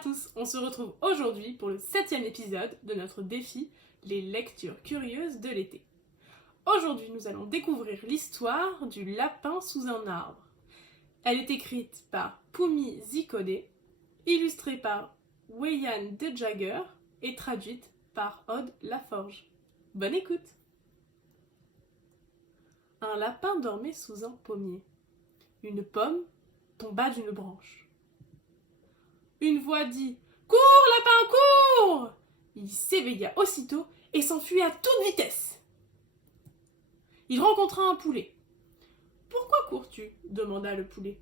tous, on se retrouve aujourd'hui pour le 7e épisode de notre défi Les lectures curieuses de l'été. Aujourd'hui, nous allons découvrir l'histoire du lapin sous un arbre. Elle est écrite par Poumi Zikode, illustrée par Weyan De Jagger et traduite par Aude Laforge. Bonne écoute! Un lapin dormait sous un pommier. Une pomme tomba d'une branche. Une voix dit « Cours, lapin, cours !» Il s'éveilla aussitôt et s'enfuit à toute vitesse. Il rencontra un poulet. « Pourquoi cours-tu » demanda le poulet.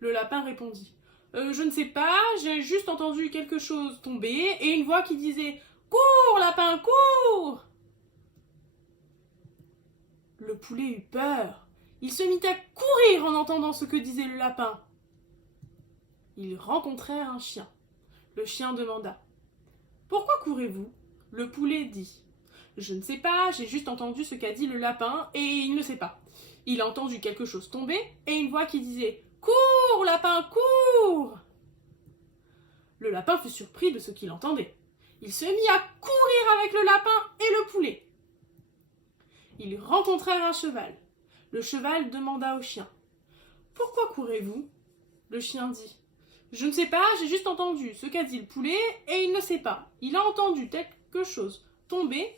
Le lapin répondit « Je ne sais pas, j'ai juste entendu quelque chose tomber et une voix qui disait « Cours, lapin, cours !» Le poulet eut peur. Il se mit à courir en entendant ce que disait le lapin. Ils rencontrèrent un chien. Le chien demanda « Pourquoi courez-vous » Le poulet dit « Je ne sais pas, j'ai juste entendu ce qu'a dit le lapin et il ne sait pas. Il a entendu quelque chose tomber et une voix qui disait « Cours, lapin, cours !» Le lapin fut surpris de ce qu'il entendait. Il se mit à courir avec le lapin et le poulet. Ils rencontrèrent un cheval. Le cheval demanda au chien « Pourquoi courez-vous » Le chien dit « Je ne sais pas, j'ai juste entendu ce qu'a dit le poulet et il ne sait pas. Il a entendu quelque chose tomber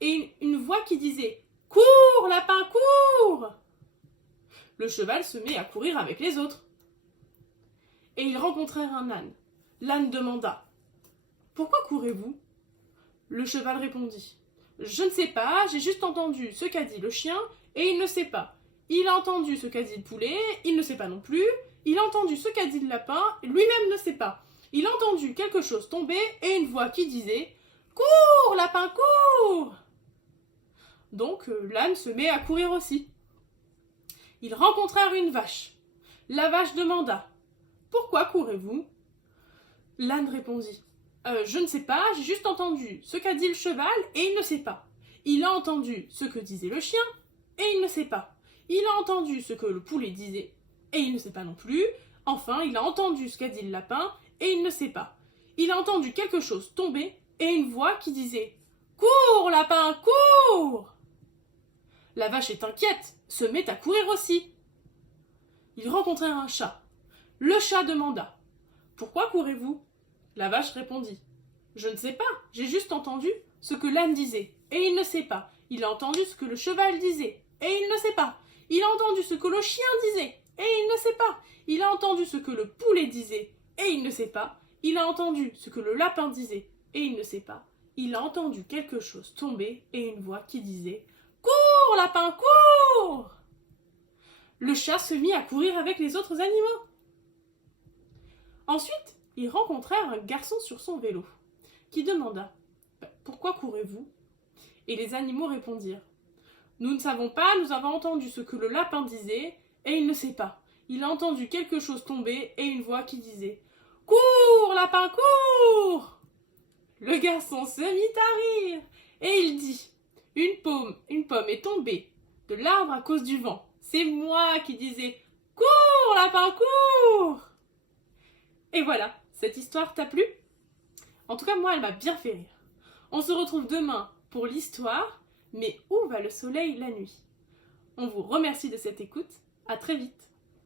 et une voix qui disait « Cours, lapin, cours !» Le cheval se met à courir avec les autres. Et ils rencontrèrent un âne. L'âne demanda « Pourquoi courez-vous » Le cheval répondit « Je ne sais pas, j'ai juste entendu ce qu'a dit le chien et il ne sait pas. Il a entendu ce qu'a dit le poulet, il ne sait pas non plus. Il a entendu ce qu'a dit le lapin, lui-même ne sait pas. Il a entendu quelque chose tomber et une voix qui disait « Cours, lapin, cours !» Donc l'âne se met à courir aussi. Ils rencontrèrent une vache. La vache demanda « Pourquoi courez-vous » L'âne répondit « Je ne sais pas, j'ai juste entendu ce qu'a dit le cheval et il ne sait pas. Il a entendu ce que disait le chien et il ne sait pas. Il a entendu ce que le poulet disait et il ne sait pas non plus. Enfin, il a entendu ce qu'a dit le lapin et il ne sait pas. Il a entendu quelque chose tomber et une voix qui disait « Cours, lapin, cours !» La vache est inquiète, se met à courir aussi. Ils rencontrèrent un chat. Le chat demanda « Pourquoi courez-vous » La vache répondit « Je ne sais pas, j'ai juste entendu ce que l'âne disait et il ne sait pas. Il a entendu ce que le cheval disait et il ne sait pas. Il a entendu ce que le chien disait et il ne sait pas. Il a entendu ce que le poulet disait et il ne sait pas. Il a entendu ce que le lapin disait et il ne sait pas. Il a entendu quelque chose tomber et une voix qui disait « Cours, lapin, cours !» Le chat se mit à courir avec les autres animaux. Ensuite, ils rencontrèrent un garçon sur son vélo qui demanda « Pourquoi courez-vous » Et les animaux répondirent « Nous ne savons pas, nous avons entendu ce que le lapin disait et il ne sait pas. Il a entendu quelque chose tomber et une voix qui disait « Cours, lapin, cours !» Le garçon se mit à rire et il dit « Une pomme est tombée de l'arbre à cause du vent. C'est moi qui disais « Cours, lapin, cours !» Et voilà, cette histoire t'a plu ? En tout cas, moi, elle m'a bien fait rire. On se retrouve demain pour l'histoire, mais où va le soleil la nuit ? On vous remercie de cette écoute. À très vite.